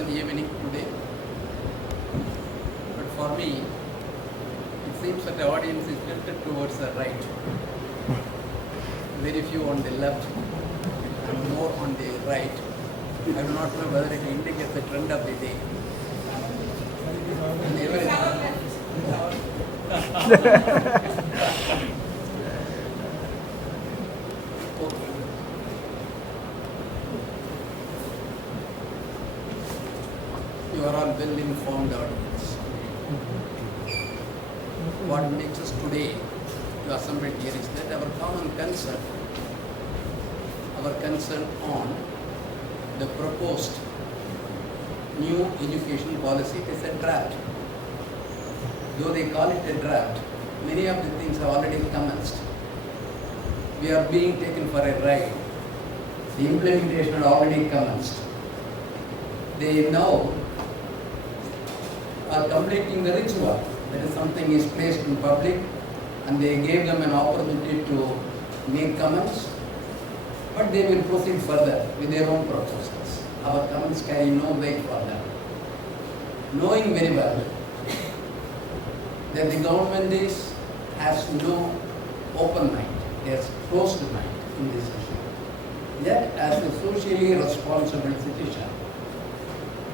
pleasant evening today. But for me, it seems that the audience is tilted towards the right. Very few on the left and more on the right. I do not know whether it indicates the trend of the day. You are all well-informed audience. What makes us today to assemble here is that our common concern, on the proposed new education policy is a draft. Though they call it a draft, many of the things have already commenced. We are being taken for a ride. The implementation had already commenced. They now are completing the ritual. That is, something is placed in public and they gave them an opportunity to make comments, but they will proceed further with their own proposals. Our comments carry no weight for them. Knowing very well that the government has no open mind, it has closed mind in this issue. Yet, as a socially responsible citizen,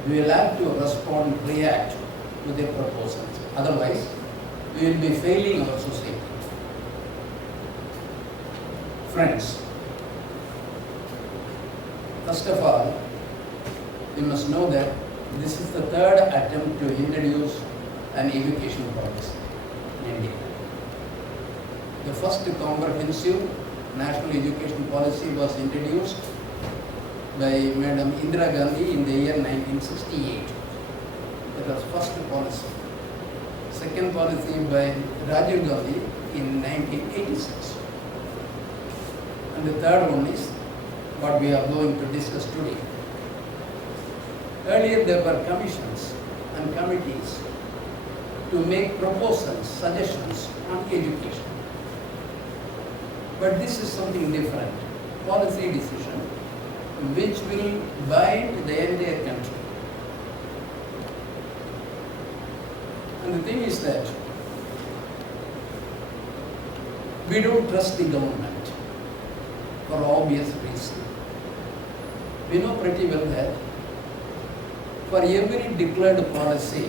we will have to respond, react to their proposals. Otherwise, we will be failing our society. Friends, first of all, you must know that this is the third attempt to introduce an education policy in India. The first comprehensive national education policy was introduced by Madam Indira Gandhi in the year 1968. That was first policy. Second policy by Rajiv Gandhi in 1986. And the third one is what we are going to discuss today. Earlier there were commissions and committees to make proposals, suggestions on education. But this is something different. Policy decision which will bind the entire country. And the thing is that we don't trust the government for obvious reasons. We know pretty well that for every declared policy,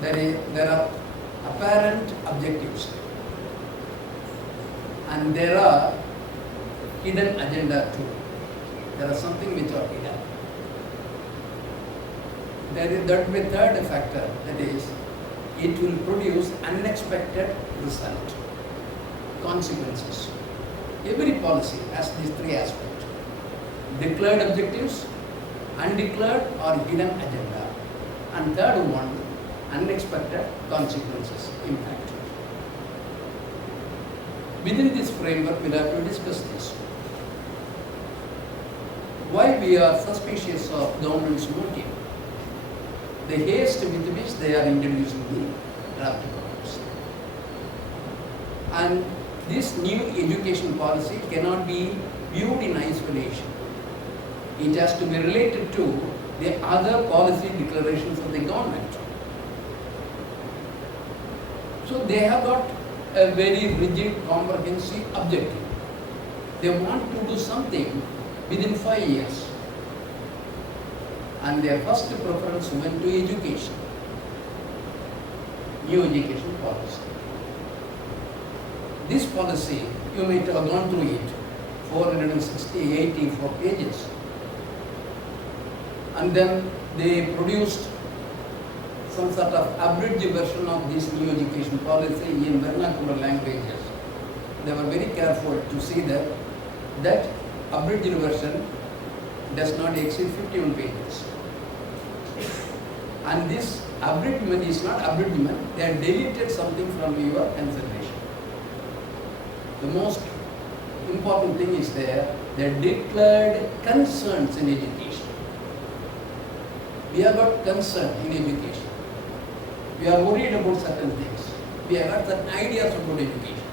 there are apparent objectives and there are hidden agenda too. There are something which are hidden. There is that with third factor, that is, it will produce unexpected result, consequences. Every policy has these three aspects: declared objectives, undeclared or hidden agenda, and third one, unexpected consequences, impact. Within this framework, we'll have to discuss this. Why we are suspicious of government's motive? The haste with which they are introducing the draft proposal. And this new education policy cannot be viewed in isolation. It has to be related to the other policy declarations of the government. So they have got a very rigid, comprehensive objective. They want to do something within 5 years. And their first preference went to education, new education policy. This policy, you might have gone through it, 84 pages. And then they produced some sort of abridged version of this new education policy in vernacular languages. They were very careful to see that that abridged version does not exceed 51 pages. And this abridgment is not abridgment, they have deleted something from your consideration. The most important thing is there, they declared concerns in education. We have got concern in education. We are worried about certain things. We have got certain ideas about education.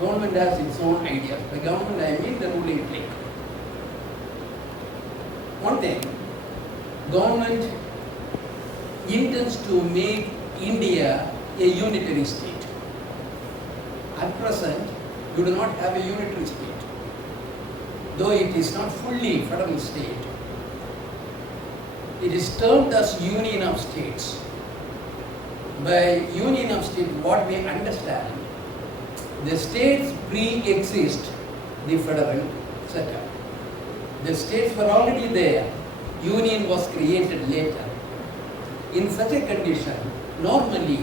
Government has its own ideas. By government I mean the ruling clique. One thing, government intends to make India a unitary state. At present, we do not have a unitary state. Though it is not fully federal state, it is termed as Union of States. By Union of States, what we understand, the states pre-exist the federal setup. The states were already there. Union was created later. In such a condition, normally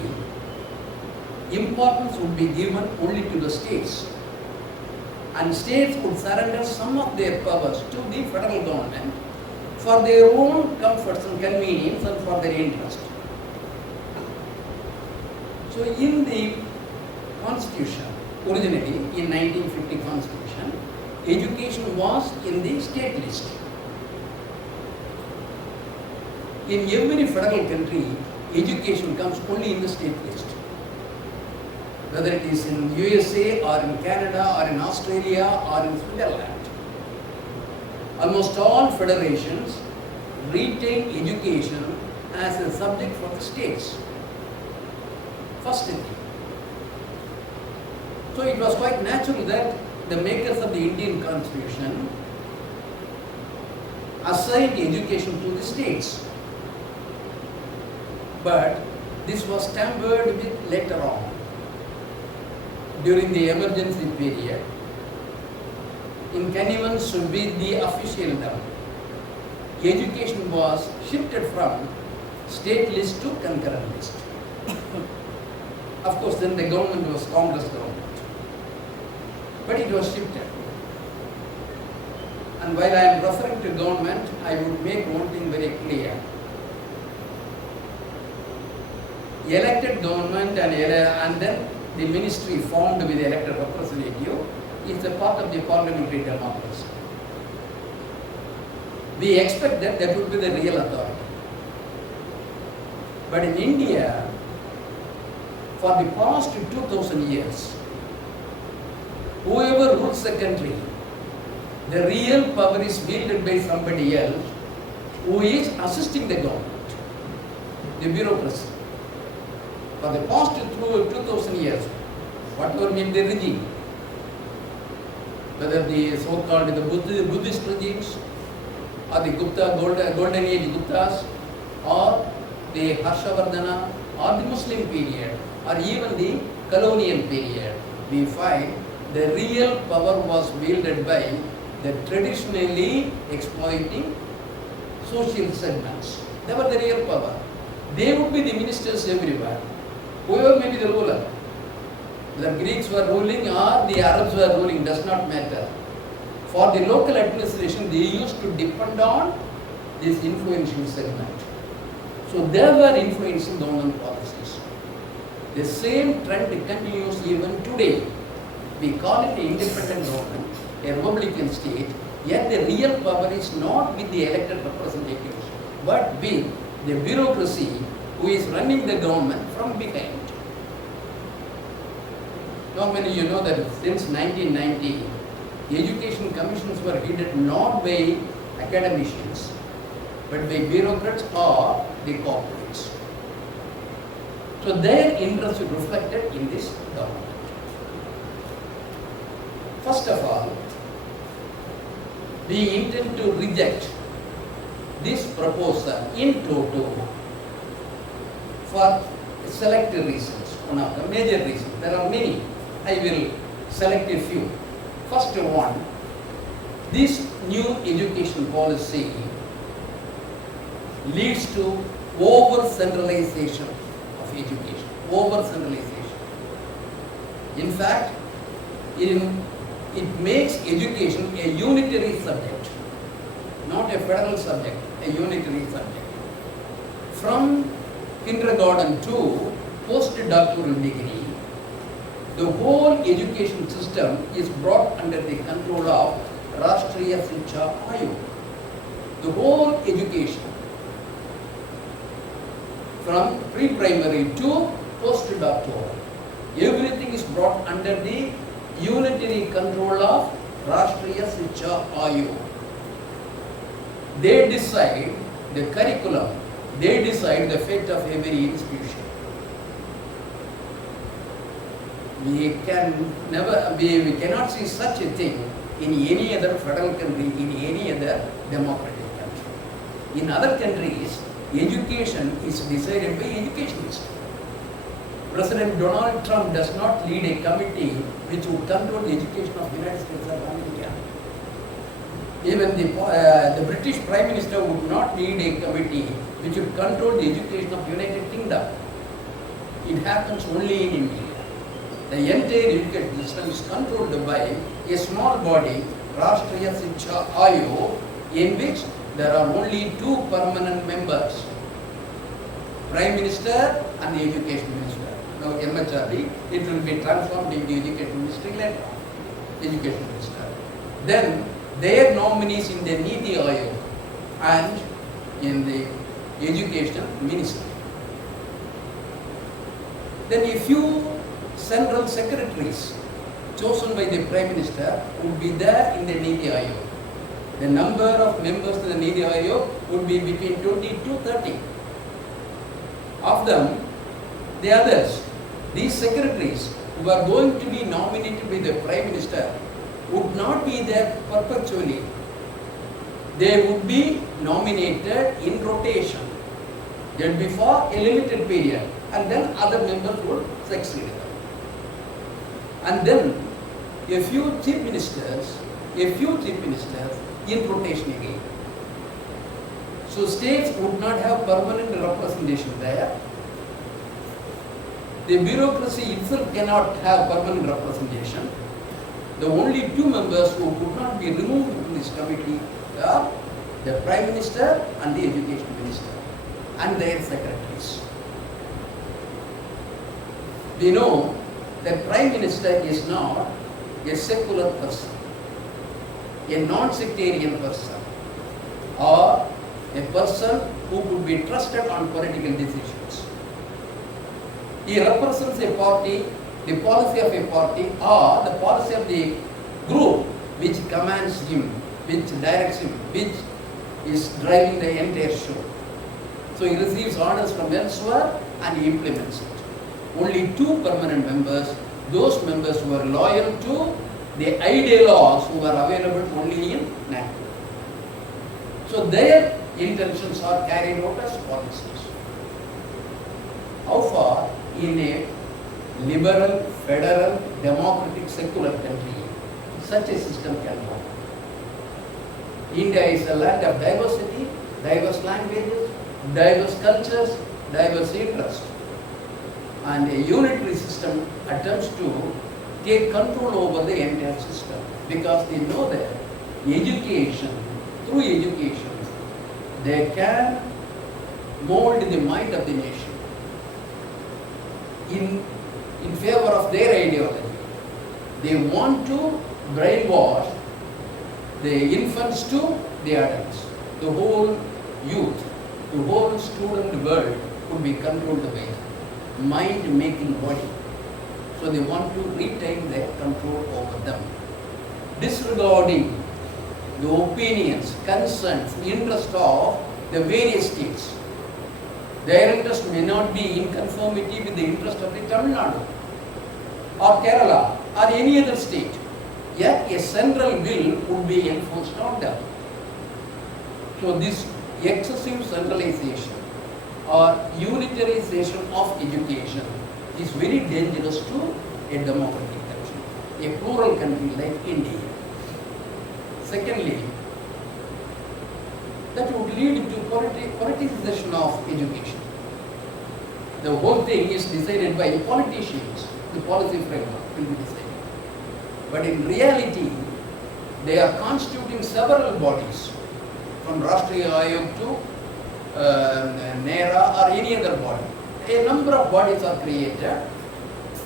importance would be given only to the states, and states would surrender some of their powers to the federal government for their own comforts and convenience and for their interest. So in the Constitution, originally in 1950 Constitution, education was in the state list. In every federal country, education comes only in the state list. Whether it is in USA or in Canada or in Australia or in Switzerland. Almost all federations retain education as a subject for the states. First thing. So it was quite natural that the makers of the Indian Constitution assigned education to the states. But this was tampered with later on. During the emergency period, in connivance with the officialdom, education was shifted from state list to concurrent list. Of course, then the government was Congress government, but it was shifted. And while I am referring to government, I would make one thing very clear. Elected government and then the ministry formed with the elected representative is a part of the parliamentary democracy. We expect that that would be the real authority. But in India, for the past 2000 years, whoever rules the country, the real power is wielded by somebody else who is assisting the government, the bureaucracy. For the past 2000 years, whatever may be the regime, whether the so-called Buddhist regimes, or the Golden Age Guptas, or the Harshavardhana, or the Muslim period, or even the colonial period, we find the real power was wielded by the traditionally exploiting social segments. They were the real power. They would be the ministers everywhere. Whoever may be the ruler, the Greeks were ruling or the Arabs were ruling, does not matter. For the local administration, they used to depend on this influential segment. So they were influencing government policies. The same trend continues even today. We call it an independent government, a republican state, yet the real power is not with the elected representatives, but with the bureaucracy who is running the government from behind. Normally, you know that since 1990, the education commissions were headed not by academicians, but by bureaucrats or the corporates. So their interests is reflected in this government. First of all, we intend to reject this proposal in toto for selected reasons. One of the major reasons. There are many. I will select a few. First one, this new education policy leads to over-centralization of education. Over-centralization. In fact, it makes education a unitary subject, not a federal subject, a unitary subject. From kindergarten to postdoctoral degree, the whole education system is brought under the control of Rashtriya Shiksha Ayog. The whole education, from pre-primary to postdoctoral, everything is brought under the unitary control of Rashtriya Shiksha Ayog. They decide the curriculum, they decide the fate of every institution. We cannot see such a thing in any other federal country, in any other democratic country. In other countries, education is decided by educationalists. President Donald Trump does not lead a committee which would control the education of the United States of America. Even the British Prime Minister would not lead a committee which would control the education of the United Kingdom. It happens only in India. The entire education system is controlled by a small body, Rashtriya Shiksha Ayog, in which there are only two permanent members, Prime Minister and the Education Minister. Now MHRD, it will be transformed into Education Ministry later, Education Minister. Then their nominees in the Niti Ayog and in the Education Ministry. Then a few central secretaries chosen by the Prime Minister would be there in the Niti Ayog. The number of members of the Niti Ayog would be between 20 to 30. Of them, the others, these secretaries who are going to be nominated by the Prime Minister would not be there perpetually. They would be nominated in rotation. They would be for a limited period, and then other members would succeed them. And then a few chief ministers in rotation again. So states would not have permanent representation there. The bureaucracy itself cannot have permanent representation. The only two members who could not be removed from this committee are the Prime Minister and the Education Minister and their secretaries. We know that Prime Minister is not a secular person, a non-sectarian person, or a person who could be trusted on political decisions. He represents a party, the policy of a party, or the policy of the group which commands him, which directs him, which is driving the entire show. So he receives orders from elsewhere and he implements it. Only two permanent members, those members who are loyal to the ideologues who are available only in NATO. So their intentions are carried out as policies. How far in a liberal, federal, democratic, secular country such a system can work? India is a land of diversity, diverse languages, diverse cultures, diverse interests. And a unitary system attempts to take control over the entire system because they know that education, through education, they can mold the mind of the nation in favor of their ideology. They want to brainwash the infants to the adults. The whole youth, the whole student world could be controlled by mind-making body. So they want to retain their control over them. Disregarding the opinions, concerns, interest of the various states. Their interest may not be in conformity with the interest of the Tamil Nadu or Kerala or any other state. Yet a central will would be enforced on them. So this excessive centralization or unitarization of education is very dangerous to a democratic country, a plural country like India. Secondly, that would lead to politicization of education. The whole thing is decided by politicians. The policy framework will be decided. But in reality, they are constituting several bodies, from Rashtriya Ayog to NERA or any other body. A number of bodies are created,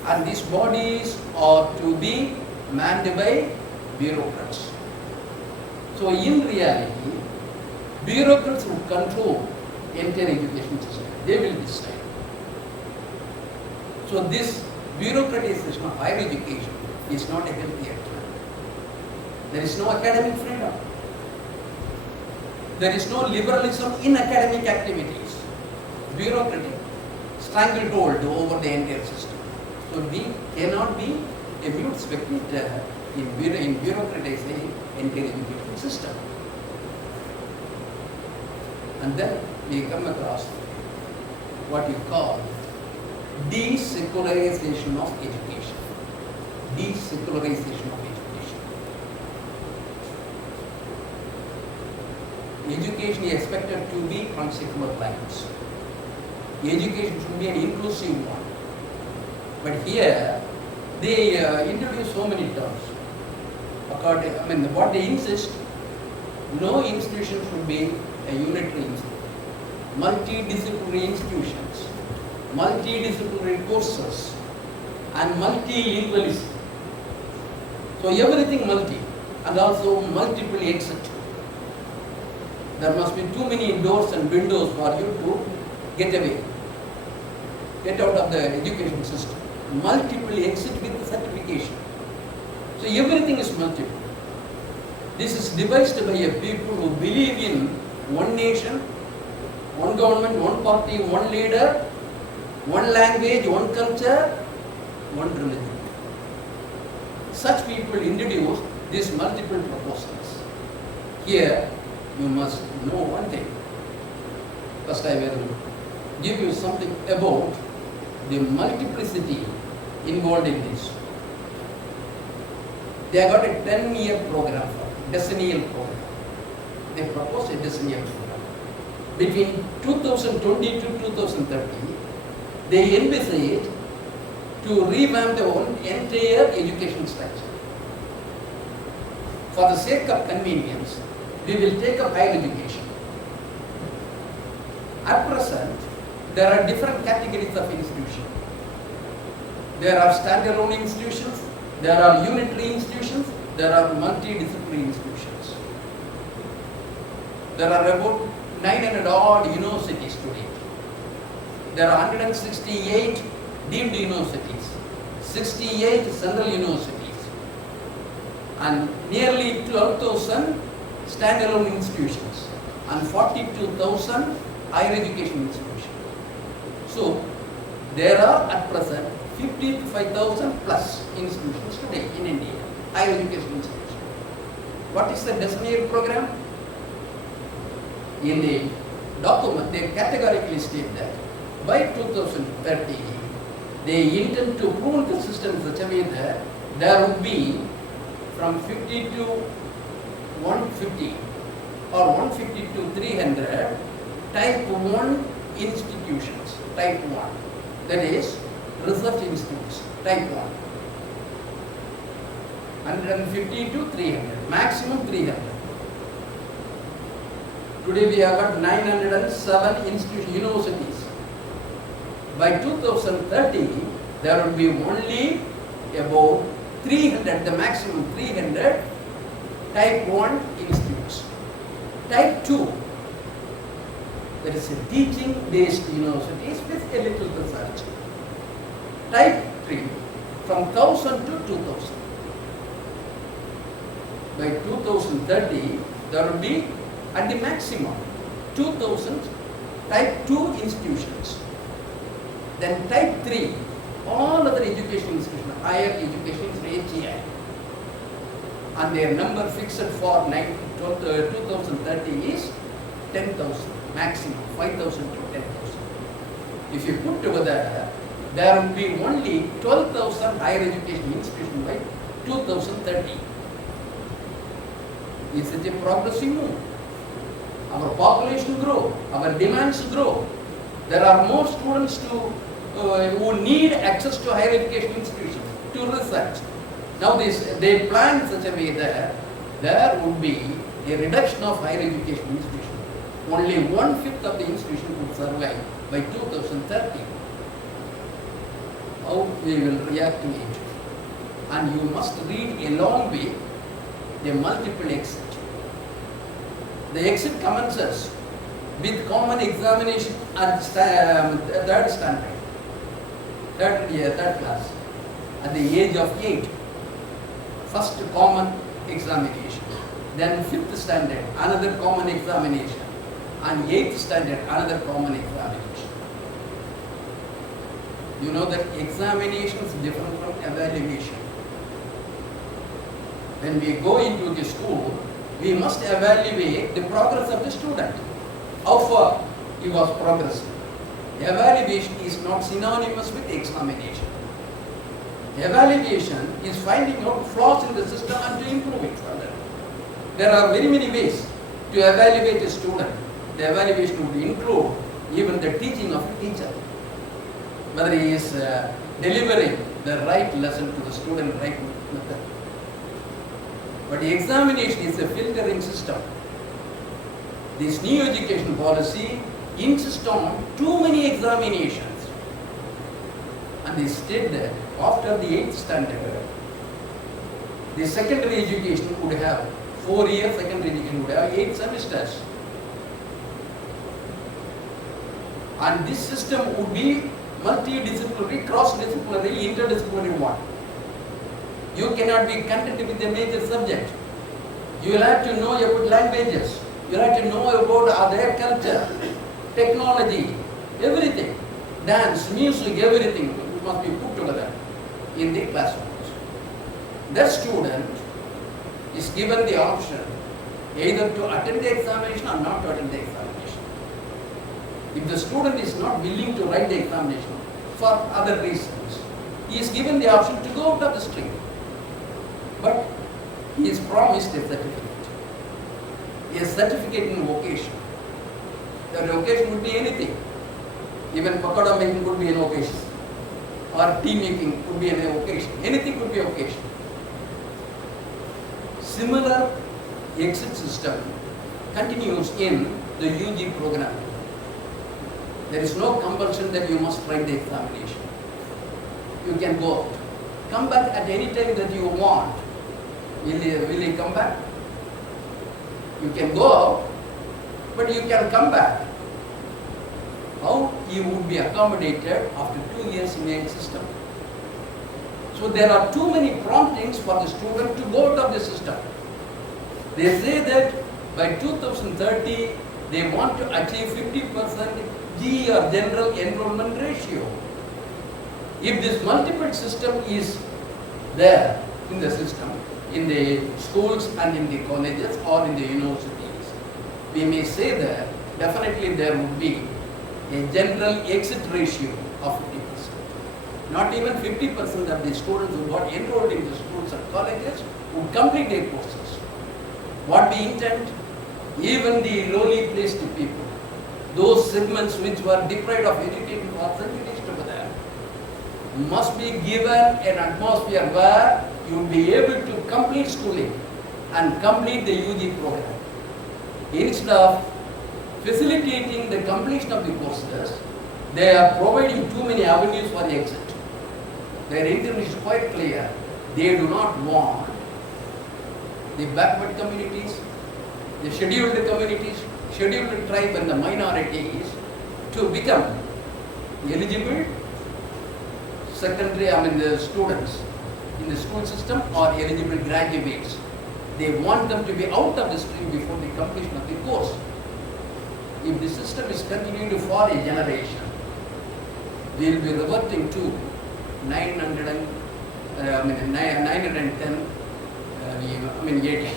and these bodies are to be manned by bureaucrats. So in reality, bureaucrats will control the entire education system. They will decide. So this bureaucratization of higher education is not a healthy trend. There is no academic freedom. There is no liberalism in academic activities. Bureaucratic, stranglehold over the entire system. So we cannot be a mute spectator in bureaucratizing entire education system. And then we come across what you call desecularization of education. Desecularization of education. Education is expected to be on secular lines. Education should be an inclusive one. But here, they introduce so many terms. What they insist, no institution should be a unitary institution. Multidisciplinary institutions, multidisciplinary courses, and multilingualism. So everything multi, and also multiple exit. There must be too many doors and windows for you to get away, get out of the education system. Multiple exit with certification. So everything is multiple. This is devised by a people who believe in one nation, one government, one party, one leader, one language, one culture, one religion. Such people introduce these multiple proposals. Here, you must know one thing. First, I will give you something about the multiplicity involved in this. They have got a 10-year program, decennial program. They propose a decennial program. Between 2020 to 2030, they envisage to revamp the entire education structure. For the sake of convenience, we will take up higher education. At present, there are different categories of institutions. There are standalone institutions, there are unitary institutions, there are multidisciplinary institutions. There are about 900 odd universities today. There are 168 deemed universities, 68 central universities, and nearly 12,000 standalone institutions, and 42,000 higher education institutions. So, there are at present 55,000 plus institutions today in India, higher education institutions. What is the decennial program? In the document, they categorically state that by 2030, they intend to prune the system in such a way that there would be from 50 to 150 or 150 to 300 type 1 institutions, type 1. That is research institutes, type 1. 150 to 300, maximum 300. Today we have got 907 universities. By 2030, there will be only about 300, the maximum 300 type 1 institutes. Type 2, there is a teaching based universities with a little research. Type 3, from 1000 to 2000. By 2030, there will be at the maximum 2000 type 2 institutions. Then type 3, all other education institutions, higher education is HEI. And their number fixed for 2030 is 10,000, maximum 5,000 to 10,000. If you put together, there will be only 12,000 higher education institutions by 2030. Is it a progressive move? Our population grow, our demands grow. There are more students who need access to higher education institutions, to research. Now they plan in such a way that there would be a reduction of higher education institutions. Only 1/5 of the institution would survive by 2030. How we will react to it? And you must read along with the multiple exit. The exit commences with common examination at third standard, third class, at the age of 8. First common examination. Then 5th standard, another common examination. And 8th standard, another common examination. You know that examination is different from evaluation. When we go into the school, we must evaluate the progress of the student. How far he was progressing. Evaluation is not synonymous with examination. Evaluation is finding out flaws in the system and to improve it further. There are very many ways to evaluate a student. The evaluation would include even the teaching of a teacher. Whether he is delivering the right lesson to the student, right method. But the examination is a filtering system. This new education policy insists on too many examinations. And they state that after the 8th standard, the secondary education would have 4 years, secondary education would have 8 semesters. And this system would be multidisciplinary, cross-disciplinary, interdisciplinary one. You cannot be content with a major subject. You will have to know about languages. You will have to know about their culture, technology, everything. Dance, music, everything must be put together in the classrooms. That student is given the option either to attend the examination or not to attend the examination. If the student is not willing to write the examination for other reasons, he is given the option to go out of the stream. But he is promised a certificate. A certificate in vocation. The vocation would be anything. Even pakoda making could be an vocation. Or tea making could be an vocation. Anything could be a vocation. Similar exit system continues in the UG program. There is no compulsion that you must write the examination. You can go out. Come back at any time that you want. Will he come back? You can go out, but you can come back. How you would be accommodated after 2 years in a system? So there are too many promptings for the student to go out of the system. They say that by 2030 they want to achieve 50% GE or general enrollment ratio. If this multiple system is there in the system, in the schools and in the colleges or in the universities, we may say that definitely there would be a general exit ratio of 50%. Not even 50% of the students who got enrolled in the schools and colleges would complete their courses. What we intend, even the lowly placed people, those segments which were deprived of education for centuries together, must be given an atmosphere where you will be able to complete schooling and complete the UG program. Instead of facilitating the completion of the courses, they are providing too many avenues for the exit. Their intent is quite clear. They do not want the backward communities, the scheduled communities, scheduled tribe and the minorities to become eligible the students in the school system or eligible graduates. They want them to be out of the stream before the completion of the course. If the system is continuing for a generation, we will be reverting to 910 AD.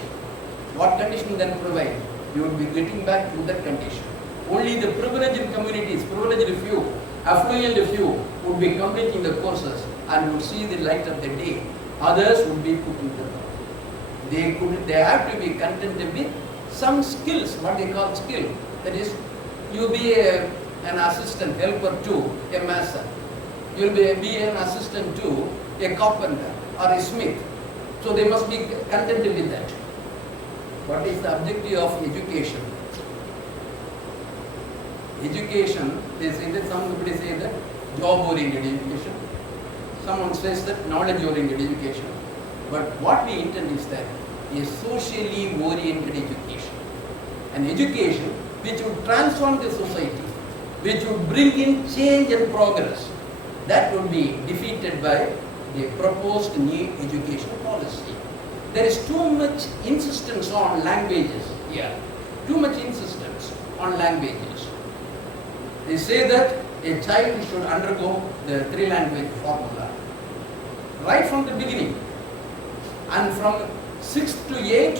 What condition then provide? You will be getting back to that condition. Only the privileged communities, privileged few, affluent few would be completing the courses and would see the light of the day. Others would be put into the They have to be content with some skills, what they call skill. That is, you be an assistant helper to a mason. You will be an assistant to a carpenter or a smith. So they must be content with that. What is the objective of education? Education, they say that somebody says that job-oriented education. Someone says that knowledge-oriented education. But what we intend is that a socially oriented education. An education which would transform the society, which would bring in change and progress. That would be defeated by the proposed new education policy. there is too much insistence on languages here. Too much insistence on languages. They say that a child should undergo the 3-language formula right from the beginning. And from 6th to 8th,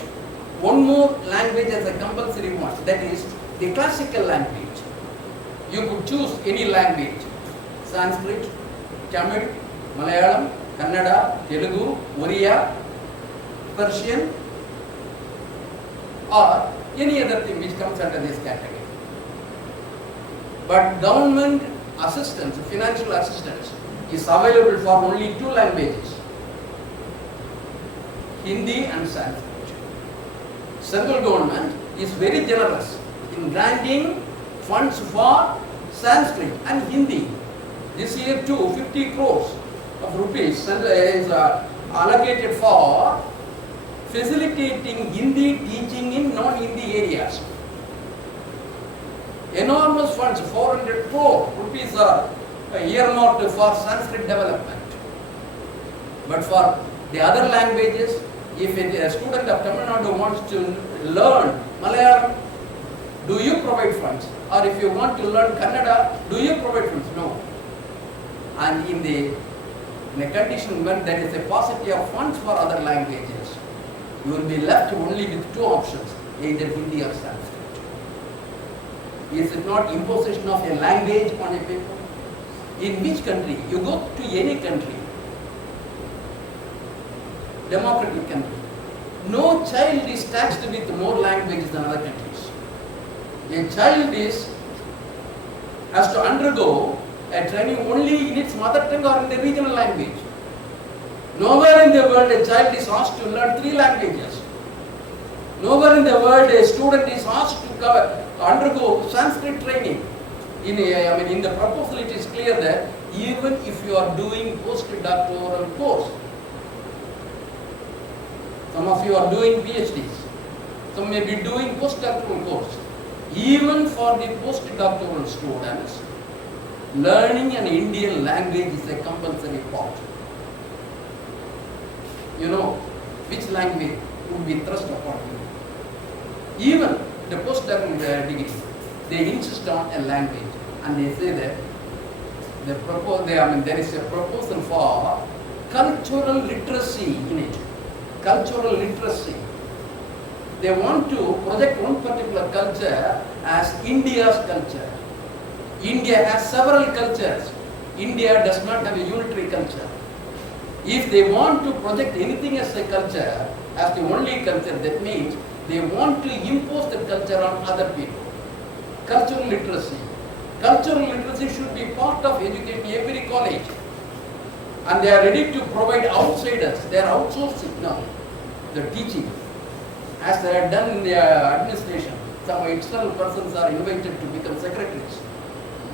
one more language as a compulsory one, that is the classical language. You could choose any language: Sanskrit, Tamil, Malayalam, Kannada, Telugu, Oriya, Persian, or any other thing which comes under this category. But government assistance, financial assistance, is available for only 2 languages: Hindi and Sanskrit. Central government is very generous in granting funds for Sanskrit and Hindi. This year too, 50 crores of rupees is allocated for facilitating Hindi teaching in non-Hindi areas. Enormous funds, 400 crore rupees are earmarked for Sanskrit development. But for the other languages, if a student of Tamil Nadu wants to learn Malayalam, do you provide funds? Or if you want to learn Kannada, do you provide funds? No. And in a condition when there is a paucity of funds for other languages, you will be left only with 2 options, either Hindi or Sanskrit. Is it not imposition of a language on a people? In which country? You go to any country, democratic country, no child is taxed with more languages than other countries. A child has to undergo a training only in its mother tongue or in the regional language. Nowhere in the world a child is asked to learn 3 languages. Nowhere in the world a student is asked to undergo Sanskrit training. In the proposal it is clear that even if you are doing postdoctoral course, some of you are doing PhDs, some may be doing postdoctoral course. Even for the postdoctoral students, learning an Indian language is a compulsory part. You know which language would be thrust upon you. Even the postdoctoral degree, they insist on a language, and they say that there is a proposal for cultural literacy in it. Cultural literacy. They want to project one particular culture as India's culture. India has several cultures. India does not have a unitary culture. If they want to project anything as a culture, as the only culture, that means they want to impose the culture on other people. Cultural literacy. Cultural literacy should be part of education in every college. And they are ready to provide outsiders. They are outsourcing now the teaching, as they have done in the administration. Some external persons are invited to become secretaries.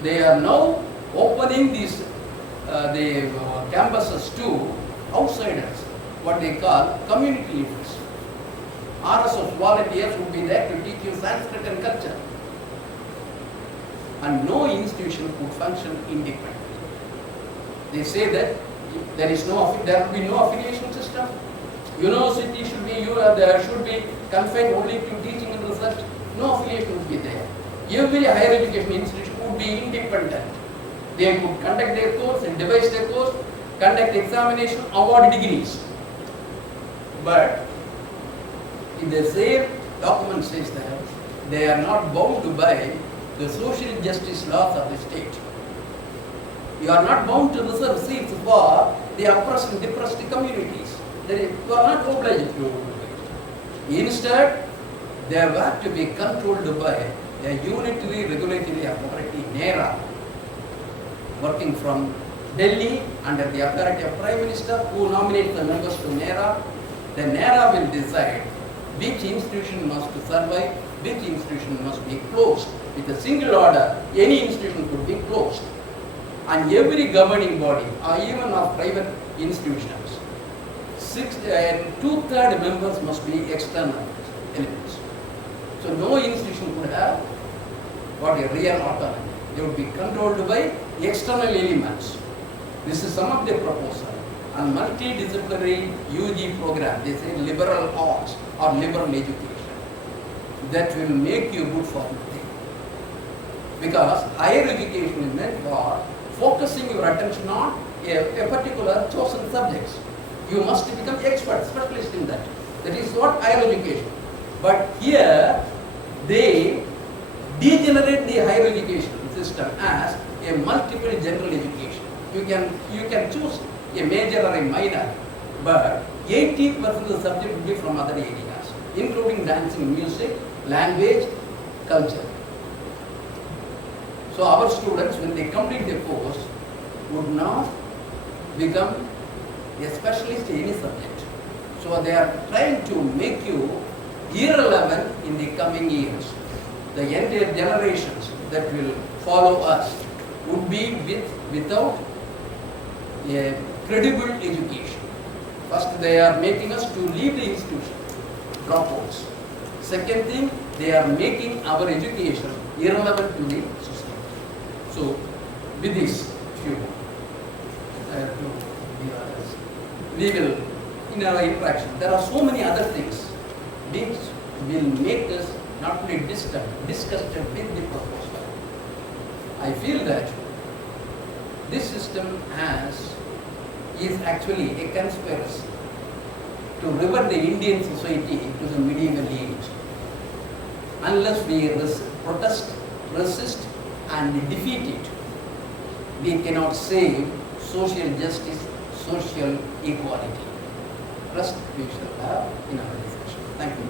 They are now opening these the campuses to outsiders, what they call community leaders. RSS volunteers would be there to teach you Sanskrit and culture. And no institution could function independently. They say that there will be no affiliation system. University should be confined only to teaching and research. No affiliation would be there. Every higher education institution would be independent. They could conduct their course and devise their course, conduct examination, award degrees. But in the same document says that they are not bound by the social justice laws of the state. You are not bound to reserve seats for the oppressed and depressed communities. You are not obliged to. Instead, they were to be controlled by a unitary regulatory authority, NERA, working from Delhi under the authority of Prime Minister, who nominates the members to NERA. The NERA will decide which institution must survive, which institution must be closed. With a single order, any institution could be closed. And every governing body, or even of private institutions, 2/3 members must be external elements. So no institution could have a real autonomy. They would be controlled by external elements. This is some of the proposal. and multidisciplinary UG program, they say liberal arts or liberal education, that will make you good for nothing. Because higher education is meant for focusing your attention on a particular chosen subjects. You must become expert, specialist in that. That is what higher education. But here, they degenerate the higher education system as a multiple general education. You can choose a major or a minor, but 80% of the subject will be from other areas, including dancing, music, language, culture. So our students, when they complete their course, would now become a specialist in any subject. So they are trying to make you irrelevant in the coming years. The entire generations that will follow us would be without a credible education. First, they are making us to leave the institution, dropouts. Second thing, they are making our education irrelevant to the society. So, with this few, we will, in our interaction, there are so many other things which will make us not only disgusted with the proposal. I feel that this system is actually a conspiracy to revert the Indian society to the medieval age. Unless we protest, resist and defeat it, we cannot save social justice, social equality. Rest we shall have in our discussion. Thank you.